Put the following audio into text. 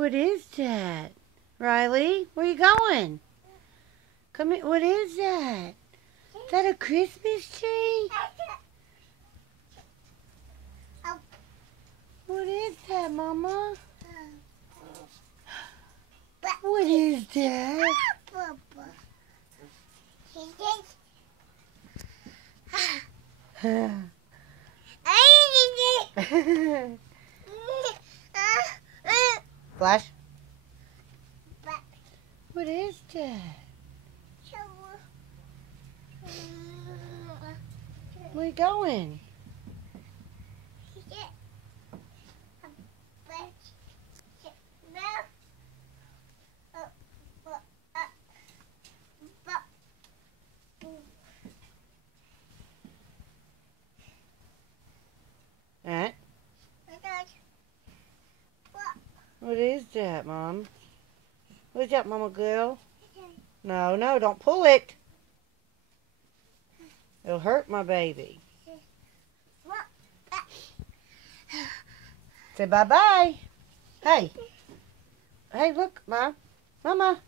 What is that? Riley, where you going? Come here. What is that? Is that a Christmas tree? What is that, Mama? What is that? Flash? What is that? Where you going? Alright. What is that, Mom? What is that, Mama girl? No, no, don't pull it. It'll hurt my baby. Say bye-bye. Hey. Hey, look, Mom. Mama.